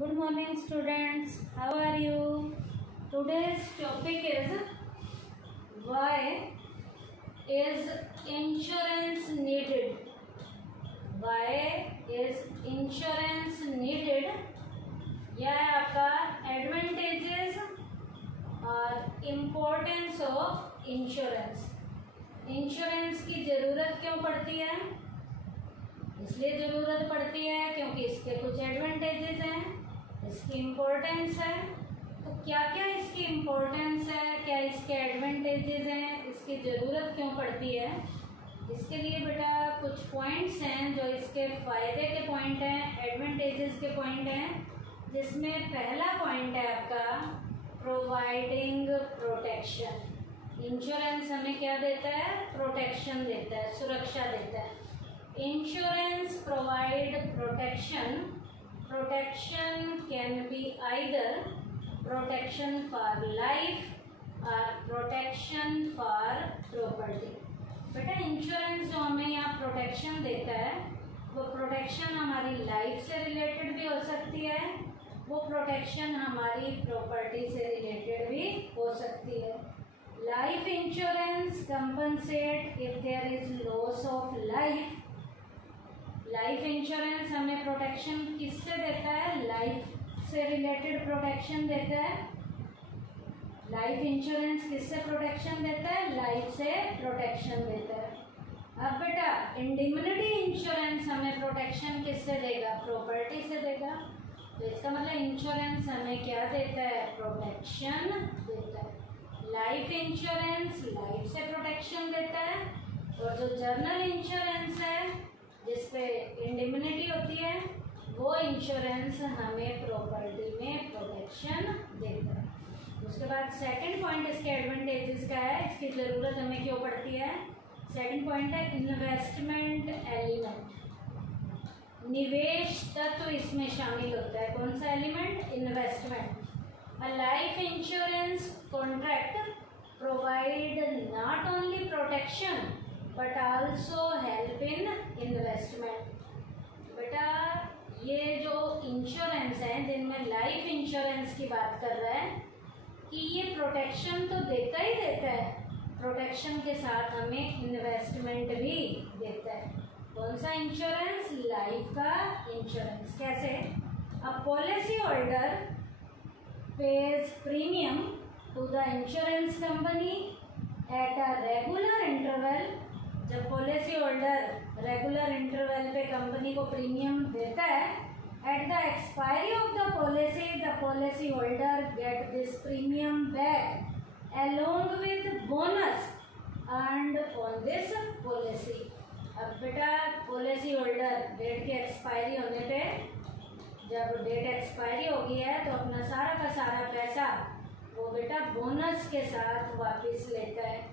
Good morning, students. How are you? Today's topic is why is insurance needed? Why is insurance needed? यह है आपका advantages और importance of insurance. Insurance की ज़रूरत क्यों पड़ती है? इसलिए ज़रूरत पड़ती है क्योंकि इसके कुछ एडवांटेजेस हैं, इसकी इम्पोर्टेंस है। तो क्या क्या इसकी इम्पोर्टेंस है, क्या इसके एडवांटेजेस हैं, इसकी ज़रूरत क्यों पड़ती है, इसके लिए बेटा कुछ पॉइंट्स हैं जो इसके फ़ायदे के पॉइंट हैं, एडवांटेजेस के पॉइंट हैं। जिसमें पहला पॉइंट है आपका प्रोवाइडिंग प्रोटेक्शन। इंश्योरेंस हमें क्या देता है? प्रोटेक्शन देता है, सुरक्षा देता है। Insurance provide protection. Protection can be either protection for life or protection for property. बेटा इंश्योरेंस जो हमें यहाँ प्रोटेक्शन देता है वो प्रोटेक्शन हमारी लाइफ से रिलेटेड भी हो सकती है, वो प्रोटेक्शन हमारी प्रॉपर्टी से रिलेटेड भी हो सकती है। Life insurance compensate if there is loss of life. Life insurance हमें प्रोटेक्शन किससे देता है? लाइफ से रिलेटेड प्रोटेक्शन देता है। लाइफ इंश्योरेंस किससे प्रोटेक्शन देता है? लाइफ से प्रोटेक्शन देता है। अब बेटा इंडिमनिटी इंश्योरेंस हमें प्रोटेक्शन किससे देगा? प्रॉपर्टी से देगा। तो इसका मतलब इंश्योरेंस हमें क्या देता है? प्रोटेक्शन देता है। लाइफ इंश्योरेंस लाइफ से प्रोटेक्शन देता है, और जो जर्नल इंश्योरेंस है जिसपे इंडिमनिटी होती है वो इंश्योरेंस हमें प्रॉपर्टी में प्रोटेक्शन देता है। उसके बाद सेकंड पॉइंट इसके एडवांटेजेस का है, इसकी ज़रूरत हमें क्यों पड़ती है। सेकंड पॉइंट है इन्वेस्टमेंट एलिमेंट। निवेश तत्व इसमें शामिल होता है। कौन सा element? Investment. A life insurance contract provide not only protection but also help in investment. बेटा ये जो इंश्योरेंस है जिनमें लाइफ इंश्योरेंस की बात कर रहा है कि ये प्रोटेक्शन तो देता ही देता है, प्रोटेक्शन के साथ हमें इन्वेस्टमेंट भी देता है। कौन सा इंश्योरेंस? लाइफ का इंश्योरेंस। कैसे? A policy holder pays premium to the insurance company at a regular interval. जब पॉलिसी होल्डर रेगुलर इंटरवल पे कंपनी को प्रीमियम देता है, at the expiry of the policy holder get this premium back along with bonus earned on this policy. अब बेटा policy holder date की expiry होने पे, जब डेट एक्सपायरी हो गई है तो अपना सारा का सारा पैसा वो बेटा बोनस के साथ वापस लेता है।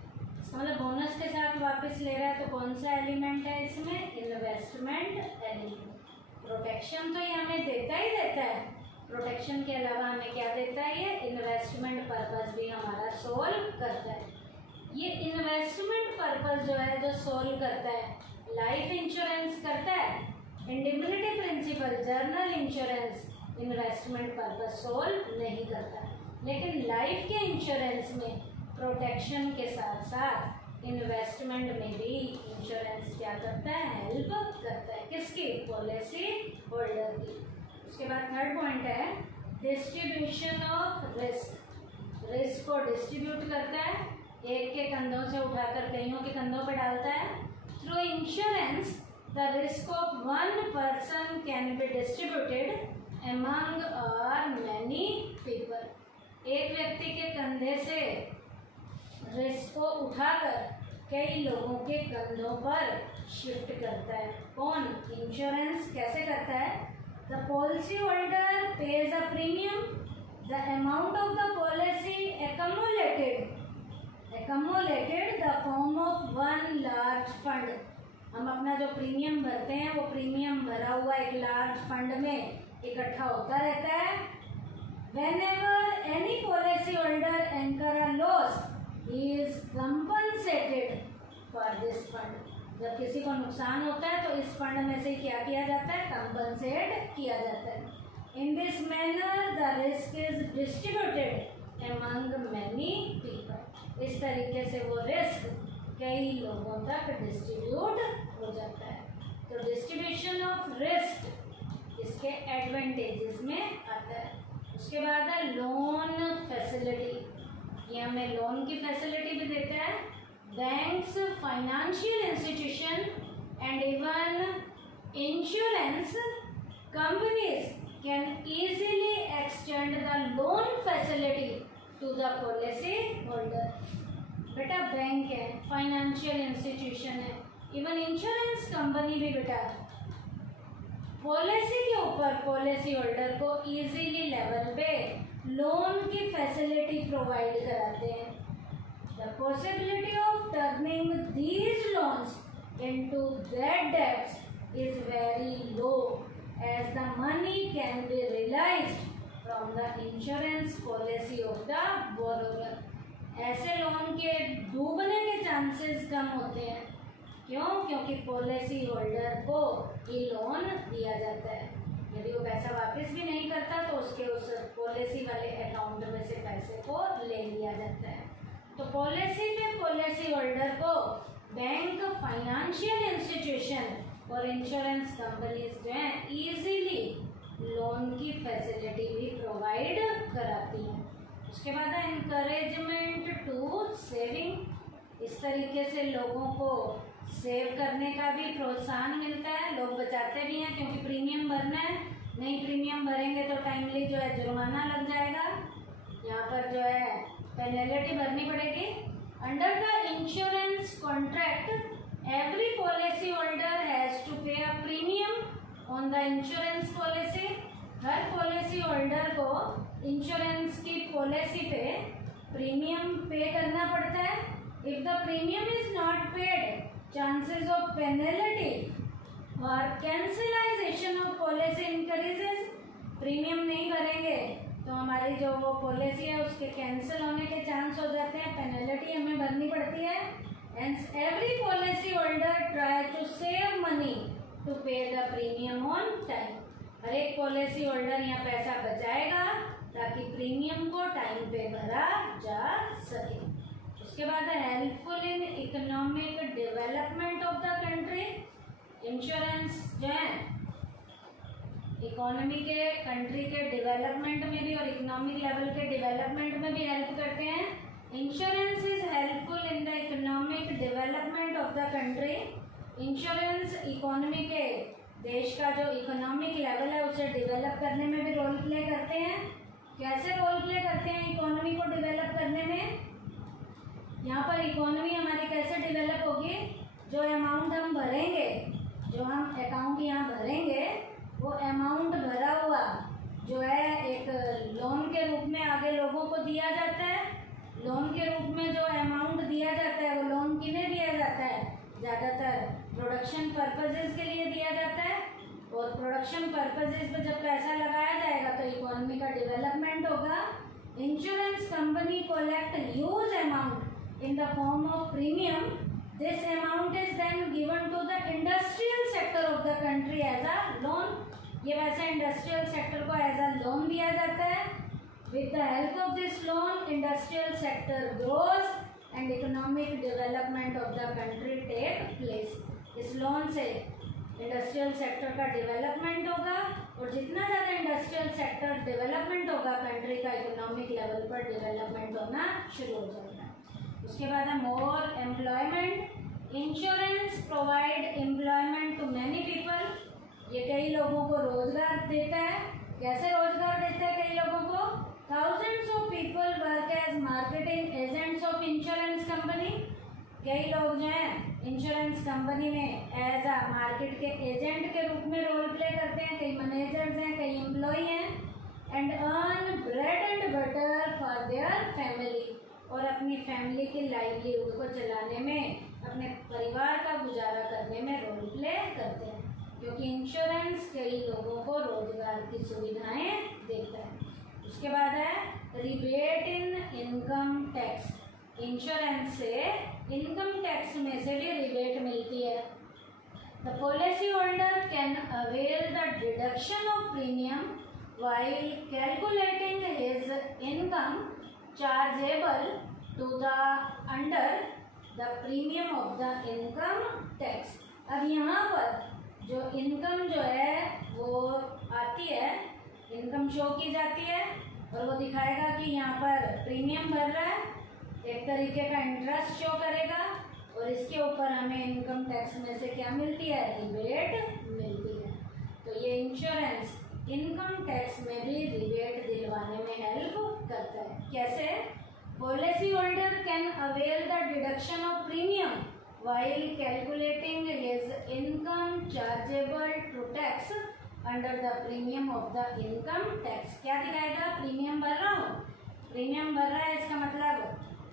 मतलब बोनस के साथ वापस ले रहा है। तो कौन सा एलिमेंट है इसमें? Investment element. प्रोटेक्शन तो ये हमें देता ही देता है, प्रोटेक्शन के अलावा हमें क्या देता है? ये इन्वेस्टमेंट पर्पस भी हमारा सोल्व करता है। ये इन्वेस्टमेंट पर्पस जो है जो सोल्व करता है, लाइफ इंश्योरेंस करता है, indemnity principle general insurance investment purpose solve नहीं करता। लेकिन लाइफ के इंश्योरेंस में प्रोटेक्शन के साथ साथ इन्वेस्टमेंट में भी इंश्योरेंस क्या करता है? हेल्प करता है। किसकी? पॉलिसी होल्डर की। उसके बाद थर्ड पॉइंट है डिस्ट्रीब्यूशन ऑफ रिस्क। रिस्क को डिस्ट्रीब्यूट करता है, एक के कंधों से उठाकर कईयों के कंधों पर डालता है। Through insurance the risk of one person can be distributed among और मैनी पीपल। एक व्यक्ति के कंधे से रिस्क को उठाकर कई लोगों के कंधों पर शिफ्ट करता है। कौन? इंश्योरेंस। कैसे करता है? The policy holder page a premium, the amount of the policy accumulated the form of one large fund. हम अपना जो प्रीमियम भरते हैं वो प्रीमियम भरा हुआ एक लार्ज फंड में इकट्ठा होता रहता है। Whenever any policy holder incur a loss, he is compensated for this fund. जब किसी को नुकसान होता है तो इस फंड में से क्या किया जाता है? कंपनसेट किया जाता है। In this manner the risk is distributed among many people. इस तरीके से वो रिस्क कई लोगों तक डिस्ट्रीब्यूट हो जाता है। तो डिस्ट्रीब्यूशन ऑफ रिस्क इसके एडवांटेजेस में आता है। उसके बाद है लोन फैसिलिटी। ये हमें लोन की फैसिलिटी भी देता है। Banks, financial institution and even insurance companies can easily extend the loan facility to the policy holder. बेटा बैंक है, फाइनेंशियल इंस्टीट्यूशन है, इवन इंश्योरेंस कंपनी भी बेटा पॉलिसी के ऊपर पॉलिसी होल्डर को इजीली लेवल पे लोन की फैसिलिटी प्रोवाइड कराते हैं। The possibility of turning these loans into that debts is very low as the money can be realised from the insurance policy of the borrower. ऐसे loan के डूबने के chances कम होते हैं। क्यों? क्योंकि पॉलिसी होल्डर को ये लोन दिया जाता है। यदि वो पैसा वापस भी नहीं करता तो उसके उस पॉलिसी वाले अकाउंट में से पैसे को ले लिया जाता है। तो पॉलिसी पे पॉलिसी होल्डर को बैंक, फाइनेंशियल इंस्टीट्यूशन और इंश्योरेंस कंपनीज जो हैं इजीली लोन की फैसिलिटी भी प्रोवाइड कराती हैं। उसके बाद है इनकरेजमेंट टू सेविंग। इस तरीके से लोगों को सेव करने का भी प्रोत्साहन मिलता है। लोग बचाते भी हैं क्योंकि प्रीमियम भरना है। नहीं प्रीमियम भरेंगे तो टाइमली जो है जुर्माना लग जाएगा, यहाँ पर जो है पेनल्टी भरनी पड़ेगी। Under the insurance contract every policy holder has to pay a premium on the insurance policy. हर पॉलिसी होल्डर को इंश्योरेंस की पॉलिसी पे प्रीमियम पे करना पड़ता है। If the premium is not paid, chances of penalty or cancellation of policy increases। Premium नहीं भरेंगे तो हमारी जो वो पॉलिसी है उसके कैंसिल होने के चांस हो जाते हैं, पेनल्टी हमें भरनी पड़ती है। And every policy holder try to save money to pay the premium on time. हर एक पॉलिसी होल्डर यहाँ पैसा बचाएगा ताकि प्रीमियम को टाइम पे भरा जा सके। उसके बाद है helpful in economic development of the country. Insurance जो है इकोनॉमी के, कंट्री के डेवलपमेंट में भी और इकोनॉमिक लेवल के डेवलपमेंट में भी हेल्प करते हैं। Insurance is helpful in the economic development of the country. Insurance economy के, देश का जो इकोनॉमिक लेवल है उसे डेवलप करने में भी रोल प्ले करते हैं। कैसे रोल प्ले करते हैं इकोनॉमी को डेवलप करने में? यहाँ पर इकोनॉमी हमारी कैसे डेवलप होगी? जो अमाउंट हम भरेंगे, जो हम अकाउंट यहाँ भरेंगे, वो अमाउंट भरा हुआ जो है एक लोन के रूप में आगे लोगों को दिया जाता है। लोन के रूप में जो अमाउंट दिया जाता है वो लोन किन्हें दिया जाता है? ज़्यादातर प्रोडक्शन पर्पजेज के लिए दिया जाता है। और प्रोडक्शन पर्पजेज पे जब पैसा लगाया जाएगा तो इकोनॉमी का डेवलपमेंट होगा। Insurance company collect huge amount in the form of premium. This amount is then given to the industrial sector of the country as a loan. ये वैसे इंडस्ट्रियल सेक्टर को एज अ लोन दिया जाता है। With the help of this loan, industrial sector grows and economic development of the country take place. इस loan से industrial sector का development होगा और जितना ज़्यादा इंडस्ट्रियल सेक्टर डेवलपमेंट होगा कंट्री का इकोनॉमिक लेवल पर डेवलपमेंट होना शुरू हो जाएगा। उसके बाद है more employment. Insurance provide employment to many people. ये कई लोगों को रोजगार देता है। कैसे रोजगार देता है कई लोगों को? Thousands of people work as marketing agents of insurance company. कई लोग जो हैं इंश्योरेंस कंपनी में एज अ मार्केट के एजेंट के रूप में रोल प्ले करते हैं। कई मैनेजर्स हैं, कई एम्प्लॉय हैं। And earn bread and butter for their family. और अपनी फैमिली की लाइवलीहुड को चलाने में, अपने परिवार का गुजारा करने में रोल प्ले करते हैं। क्योंकि इंश्योरेंस कई लोगों को रोजगार की सुविधाएं देता है। उसके बाद है rebate in income tax. Insurance से इनकम टैक्स में से भी रिबेट मिलती है। The policy holder can avail the deduction of premium while calculating his income chargeable to the under the premium of the income tax। अब यहाँ पर जो इनकम जो है वो आती है, इनकम शो की जाती है और वो दिखाएगा कि यहाँ पर प्रीमियम भर रहा है, एक तरीके का इंटरेस्ट शो करेगा और इसके ऊपर हमें इनकम टैक्स में से क्या मिलती है, रिबेट मिलती है। तो ये इंश्योरेंस इनकम टैक्स में भी रिबेट दिलवाने में हेल्प करता है। कैसे? Policy holder can avail the deduction of premium while calculating his income chargeable to tax under the premium of the income tax। क्या दिखाएगा? प्रीमियम भर रहा हूँ, प्रीमियम भर रहा है इसका मतलब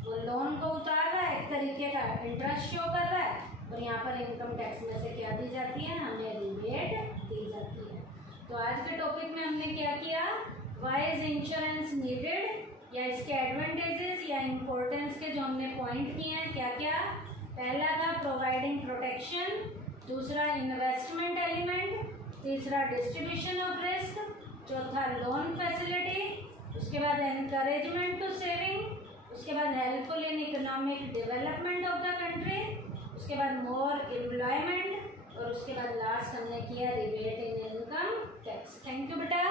वो लोन को उतार रहा है, एक तरीके का इंटरेस्ट शो कर रहा है और यहाँ पर इनकम टैक्स में से क्या दी जाती है, हमें रिबेट दी जाती है। तो आज के टॉपिक में हमने क्या किया, वाई इज इंश्योरेंस नीडेड या इसके एडवांटेजेस या इम्पोर्टेंस के जो हमने पॉइंट किए हैं क्या क्या। पहला था प्रोवाइडिंग प्रोटेक्शन, दूसरा इन्वेस्टमेंट एलिमेंट, तीसरा डिस्ट्रीब्यूशन ऑफ रिस्क, चौथा लोन फैसिलिटी, उसके बाद एनकरेजमेंट टू सेविंग, उसके बाद helpful in economic development of the country, उसके बाद मोर एम्प्लॉयमेंट और उसके बाद लास्ट हमने किया rebate in income tax. Thank you बेटा।